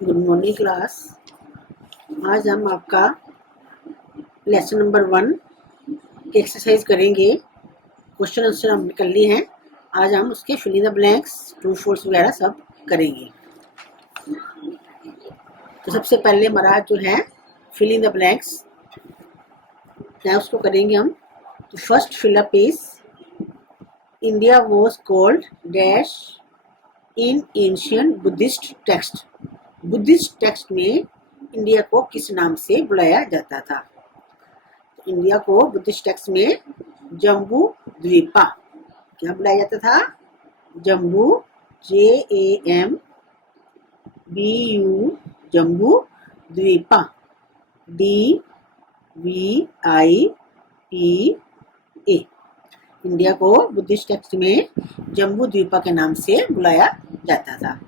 Good morning class. आज हम आपका लेसन नंबर 1 की एक्सरसाइज करेंगे। क्वेश्चन आंसर हमने कर लिए हैं। आज हम उसके fill in the blanks, true false वगैरह सब करेंगे। तो सबसे पहले हमारा जो है फिल इन द ब्लैंक्स है, उसको करेंगे हम। तो first fill up is India was called dash in ancient Buddhist text. Buddhist text में इंडिया को किस नाम से बुलाया जाता था? इंडिया को बुद्धिस्ट टेक्स्ट में जम्बू द्वीपा क्या बुलाया जाता था? Jambu, JAMBU, Jambu Dvipa, DVIPA। India को बुद्धिस्ट टेक्स्ट में जम्बू द्वीपा के नाम से बुलाया जाता था।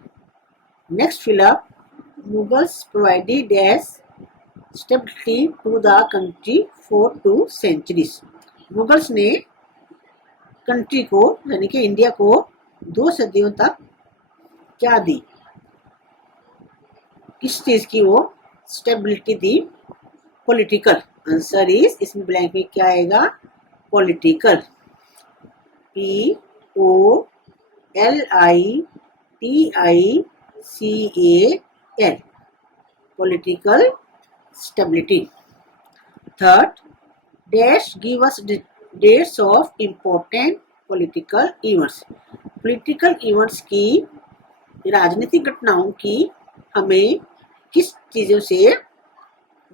Next fill up, Mughals provided dash stability to the country for 2 centuries। Mughals ने कंट्री को यानी कि इंडिया को 2 सदियों तक क्या दी? किस चीज की वो stability the? Political. Answer is, इसमें ब्लैंक में क्या आएगा? Political. POLITICAL, political stability. Third, dash give us dates of important political events। political events की, राजनीतिक घटनाओं की हमें किस चीजों से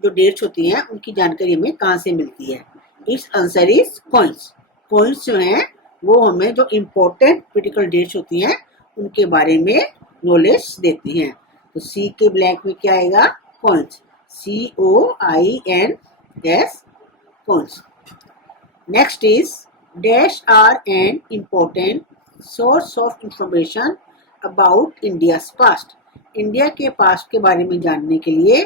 जो डेट्स होती हैं उनकी जानकारी हमें कहाँ से मिलती है? इस आंसर इज कॉइन्स। कॉइन्स जो हैं वो हमें जो इम्पोर्टेंट पोलिटिकल डेट्स होती हैं उनके बारे में नॉलेज देती हैं। तो सी के ब्लैंक में क्या आएगा? Coins. COINS, coins. Next is dash are an important source of information about India's past। India के पास्ट के बारे में जानने के लिए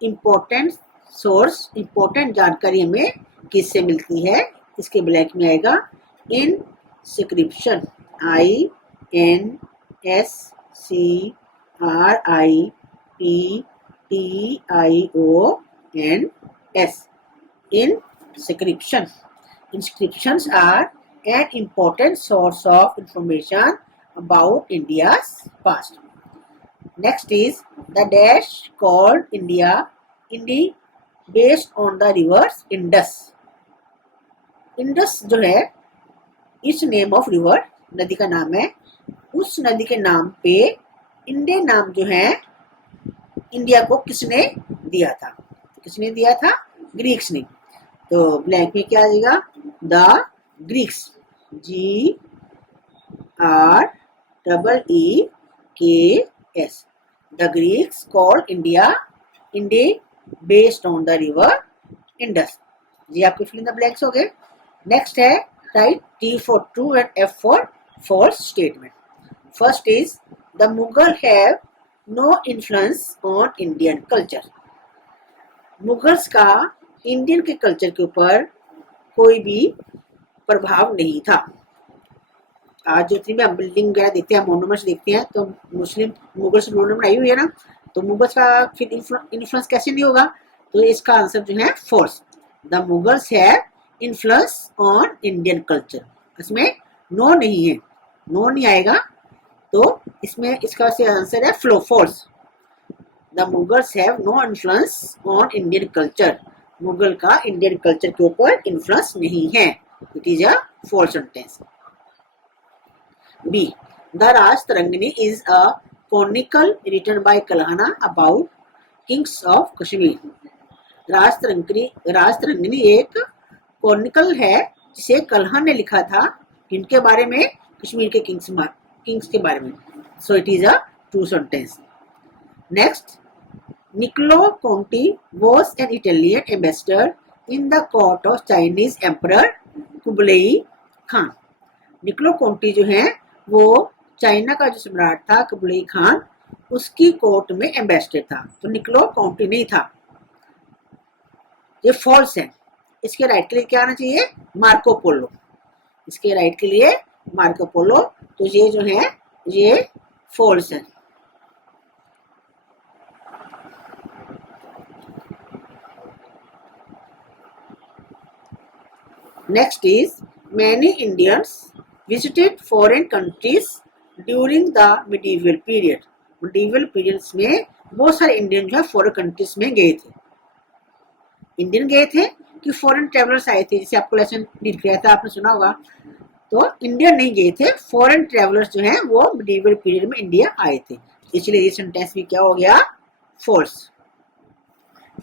इम्पोर्टेंट सोर्स, इम्पोर्टेंट जानकारी हमें किससे मिलती है? इसके ब्लैंक में आएगा inscription. INSCRIPTIONS, inscription. Inscriptions are an important source of information about India's past. Next is the dash called India based on the rivers Indus। Indus जो है इस नेम ऑफ रिवर, नदी का नाम है। उस नदी के नाम पे इंडियन नाम जो है इंडिया को किसने दिया था? किसने दिया था? ग्रीक्स ने। तो ब्लैंक में क्या आ जाएगा? The Greeks. GREEKS, the Greeks called India based on the river Indus. ये आपके फिल इन द ब्लैंक्स हो गए। नेक्स्ट है right T for true and F for false statement। First is the Mughal have no influence on Indian culture. Mughals का Indian के culture के ऊपर कोई भी प्रभाव नहीं था। आज जितनी भी हम बिल्डिंग वगैरह देखते हैं, मोन्यूमेंट्स देखते हैं, तो मुस्लिम मुगल्स उन्होंने बनाई हुई है ना, तो मुगल्स का फिर इन्फ्लुएंस कैसे नहीं होगा? तो इसका आंसर जो है false. The Mughals have influence on Indian culture. इसमें नो नहीं है, नो नहीं आएगा, तो इसमें इसका आंसर है false. The Mughals have no influence on Indian culture. Mughal का इंडियन कल्चर के ऊपर इन्फ्लुएंस नहीं है। It is a false sentence. B, the Raj Tarangini is a chronicle written by Kalhana about kings of Kashmir। राज तरंगिनी एक कॉर्निकल है जिसे कल्हन ने लिखा था। इनके बारे में? कश्मीर के किंग्स के बारे में। So it is a true sentence. Next, Niccolo Conti was an Italian ambassador in the court of Chinese emperor Kublai Khan. Niccolo Conti जो है वो चाइना का जो सम्राट था कुबलई खान, उसकी कोर्ट में एम्बेसडर था। तो निकोलो कॉन्टी नहीं था, ये फॉल्स है। इसके राइट के लिए क्या आना चाहिए? Marco Polo. इसके राइट के लिए मार्को पोलो। तो ये जो है ये फॉल्स है। Next is many Indians visited foreign countries during the medieval period. Medieval periods में बहुत सारे इंडियन जो है फॉरेन कंट्रीज में गए थे। इंडियन गए थे कि फॉरेन ट्रेवलर्स आए थे, जैसे आपको लेसन रीड किया था, आपने सुना होगा। तो इंडियन नहीं गए थे, फॉरेन ट्रेवलर्स जो हैं वो मिडीवल पीरियड में इंडिया आए थे, इसलिए ये सेंटेंस भी क्या हो गया, false.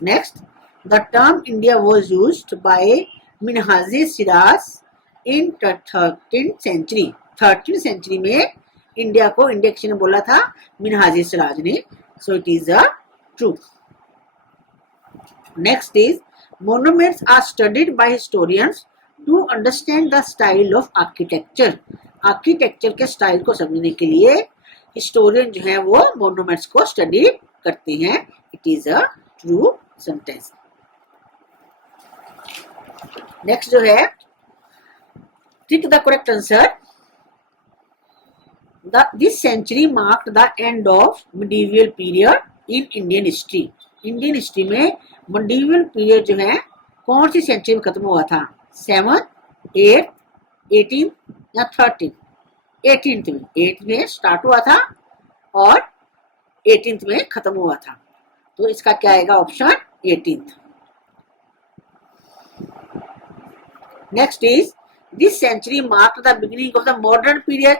Next, the term India was used by Minhaj Siraj in 13th century. 13th century में इंडिया को इंडिया किसी ने बोला था, मिनहाज सिराज ने। So it is a true. Next is monuments are studied by historians to understand the style of architecture। Architecture के style को समझने के लिए हिस्टोरियन जो है वो मोन्यूमेंट्स को स्टडी करते हैं। It is a true sentence. Next जो है, tick the correct answer. This century marked the end of medieval period in Indian history. Indian history में मिडीवल पीरियड जो है कौन सी सेंचुरी में खत्म हुआ था, 7th, 8th, 18th या 13th? 18th में। 8th में स्टार्ट हुआ था और 18th में खत्म हुआ था, तो इसका क्या आएगा, option 18th। Next is this century marked the beginning of the modern period.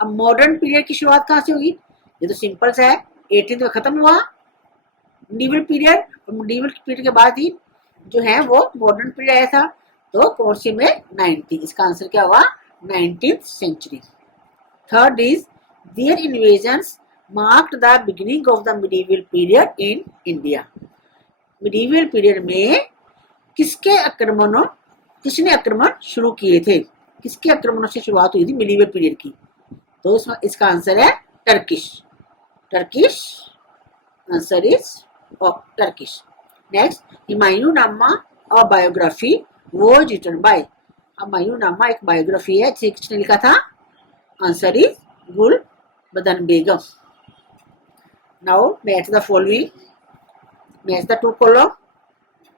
अब मॉडर्न पीरियड की शुरुआत कहां से होगी, ये तो सिंपल सा है, 18th में खत्म हुआ मिडीवल पीरियड, और मिडीवल पीरियड के बाद ही जो है वो मॉडर्न पीरियड आया था, तो कौन सी में, 19। इसका आंसर क्या हुआ, 19th century. Third is there invasions marked the beginning of the medieval period in India. Medieval period में किसने आक्रमण शुरू किए थे, किसके आक्रमणों से शुरुआत हुई थी मिडीवल पीरियड की, तो इसका आंसर है Turkish. Turkish answer is Turkish. Next, Humayunnama a biography was written by. Humayunnama एक बायोग्राफी है, जिसे किसने लिखा था, answer is Gulbadan Begum. Now match the following, match the two column.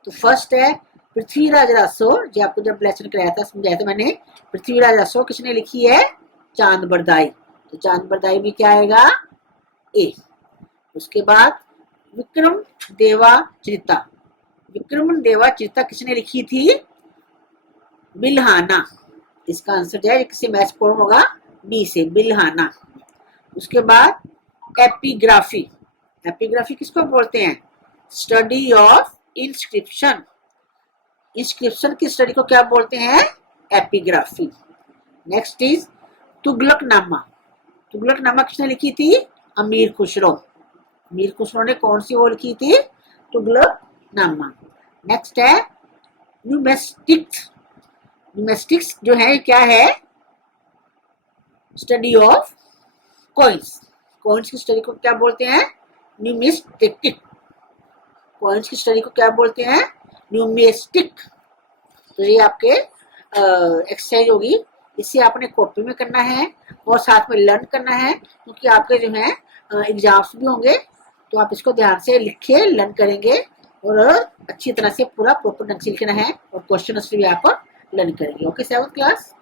तो फर्स्ट है पृथ्वीराज रासो, जो आपको जब लेसन कराया था समझाया था मैंने, पृथ्वीराज रासो किसने लिखी है, चांद बरदाई, तो चांद बरदाई भी क्या आएगा, ए। उसके बाद विक्रम देवा चरिता, विक्रम देवा चरिता किसने लिखी थी, बिल्हाना। इसका आंसर जो है किससे मैच कौन होगा, बी से, बिल्हाना। उसके बाद एपिग्राफी, एपिग्राफी किसको बोलते हैं, स्टडी ऑफ इंस्क्रिप्शन। इंस्क्रिप्शन की स्टडी को क्या बोलते हैं, epigraphy. Next is Tughlaqnama. Tughlaqnama किसने लिखी थी, अमीर खुसरो। अमीर खुसरो ने कौन सी वो लिखी थी, तुगलकनामा। नेक्स्ट है न्यूमेस्टिक्स। न्यूमेस्टिक्स जो है क्या है, स्टडी ऑफ कॉइन्स। कॉइन्स की स्टडी को क्या बोलते हैं, न्यूमेस्टिक। कॉइन्स की स्टडी को क्या बोलते हैं, न्यूमेस्टिक। तो ये आपके एक्सरसाइज होगी, इसे आपने कॉपी में करना है और साथ में लर्न करना है, क्योंकि आपके जो है एग्जाम्स भी होंगे, तो आप इसको ध्यान से लिखिए, लर्न करेंगे और अच्छी तरह से पूरा प्रॉपर ढंग से लिखना है, और क्वेश्चन भी आप लर्न करेंगे। Okay 7th class.